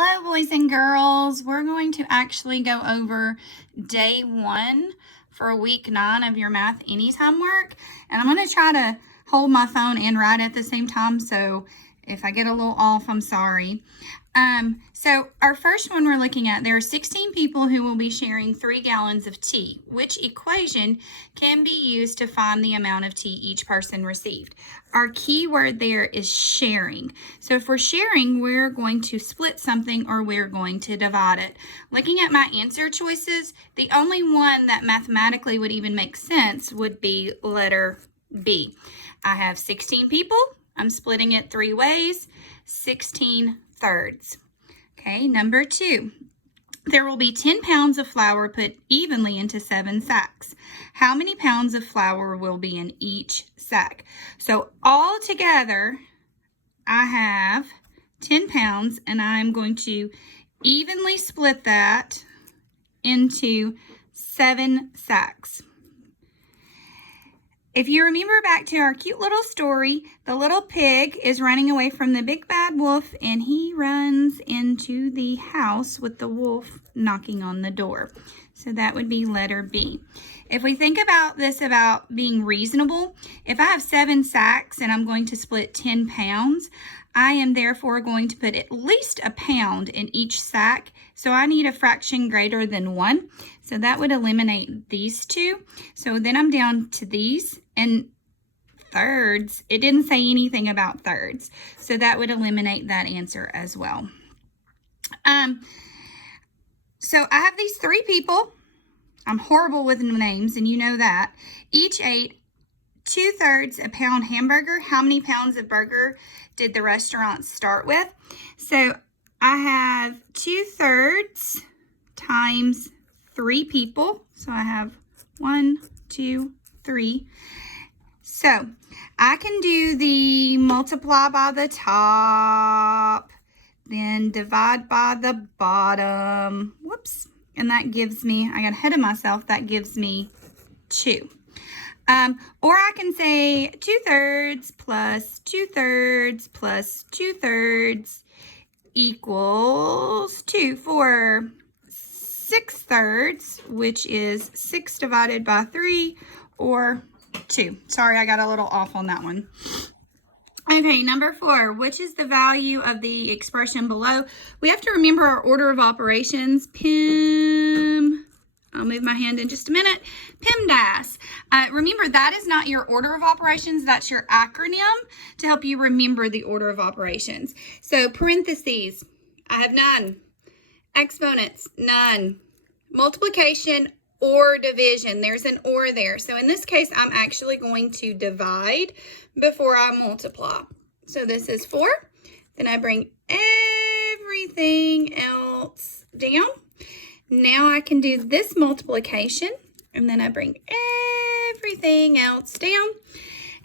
Hello, boys and girls. We're going to actually go over day 1 for week 9 of your math anytime work. And I'm going to try to hold my phone and write at the same time. So if I get a little off, I'm sorry. So our first one we're looking at, there are 16 people who will be sharing 3 gallons of tea. Which equation can be used to find the amount of tea each person received? Our key word there is sharing. So if we're sharing, we're going to split something or we're going to divide it. Looking at my answer choices, the only one that mathematically would even make sense would be letter B. I have 16 people. I'm splitting it 3 ways, 16 thirds. Okay, number 2. There will be 10 pounds of flour put evenly into 7 sacks. How many pounds of flour will be in each sack? So all together, I have 10 pounds, and I'm going to evenly split that into 7 sacks. If you remember back to our cute little story, the little pig is running away from the big bad wolf, and he runs into the house with the wolf knocking on the door. So that would be letter B. If we think about this about being reasonable, if I have 7 sacks and I'm going to split 10 pounds, I am therefore going to put at least a pound in each sack. So I need a fraction greater than 1. So that would eliminate these 2. So then I'm down to these, and thirds, it didn't say anything about thirds. So that would eliminate that answer as well. So I have these 3 people. I'm horrible with names, and you know that. Each ate 2/3 a pound hamburger. How many pounds of burger did the restaurant start with? So I have 2/3 times 3 people. So I have 1, 2, 3. So I can do the multiply by the top, then divide by the bottom. Whoops. And that gives me, I got ahead of myself, that gives me 2. Or I can say 2/3 plus 2/3 plus 2/3 equals 2 for 6/3, which is 6 divided by 3, or 2. Sorry, I got a little off on that one. Okay, number 4, which is the value of the expression below? We have to remember our order of operations. PIM, I'll move my hand in just a minute. PIMDAS. Remember, that is not your order of operations. That's your acronym to help you remember the order of operations. So parentheses, I have none. Exponents, none. Multiplication or division, there's an or there. So in this case, I'm actually going to divide before I multiply. So this is 4. Then I bring everything else down. Now I can do this multiplication, and then I bring everything else down.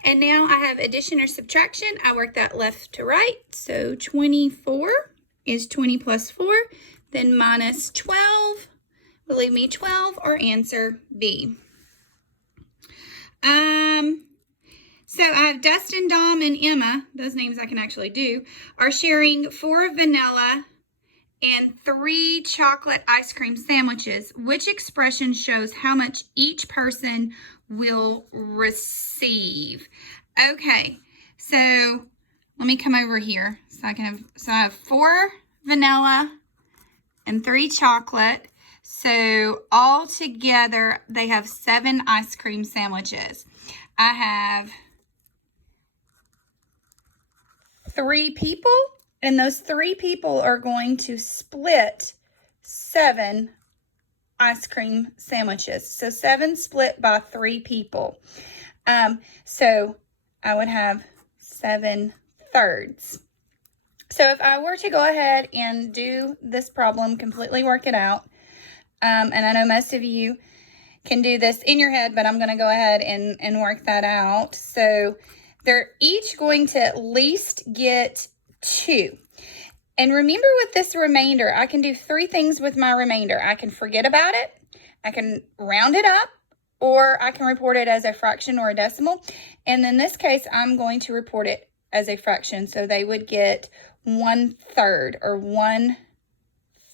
And now I have addition or subtraction. I work that left to right. So 24 is 20 plus 4, then minus 12 will leave me 12, or answer B. So I have Dustin, Dom, and Emma, those names I can actually do, are sharing 4 vanilla and 3 chocolate ice cream sandwiches. Which expression shows how much each person will receive? Okay, so let me come over here. So I have 4 vanilla and 3 chocolate. So all together, they have 7 ice cream sandwiches. I have 3 people, and those 3 people are going to split 7 ice cream sandwiches. So 7 split by 3 people. So I would have 7/3. So if I were to go ahead and do this problem, completely work it out, and I know most of you can do this in your head, but I'm going to go ahead and work that out. So they're each going to at least get 2. And remember, with this remainder, I can do 3 things with my remainder. I can forget about it, I can round it up, or I can report it as a fraction or a decimal. And in this case, I'm going to report it as a fraction. So they would get 1/3, or 1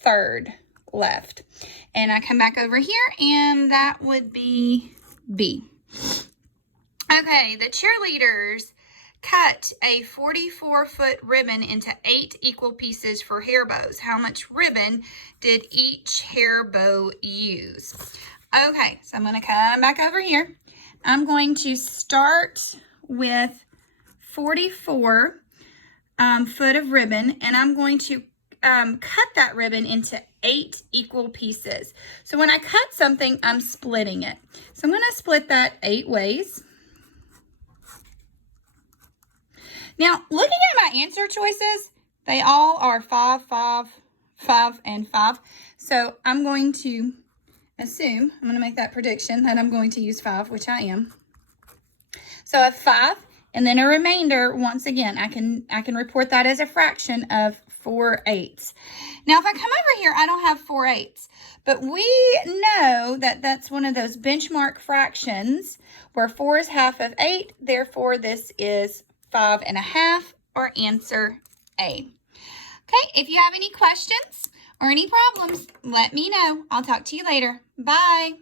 1/3 left. And I come back over here, and that would be B. Okay, the cheerleaders cut a 44-foot ribbon into 8 equal pieces for hair bows. How much ribbon did each hair bow use? Okay, so I'm going to come back over here. I'm going to start with 44 foot of ribbon, and I'm going to cut that ribbon into 8 equal pieces. So when I cut something, I'm splitting it. So I'm going to split that 8 ways. Now, looking at my answer choices, they all are 5, 5, 5, and 5. So I'm going to assume, I'm going to make that prediction that I'm going to use 5, which I am. So a 5, and then a remainder, once again, I can report that as a fraction of 4/8. Now, if I come over here, I don't have 4/8, but we know that that's one of those benchmark fractions where 4 is half of 8. Therefore, this is 5 1/2, or answer A. Okay, if you have any questions or any problems, let me know. I'll talk to you later. Bye.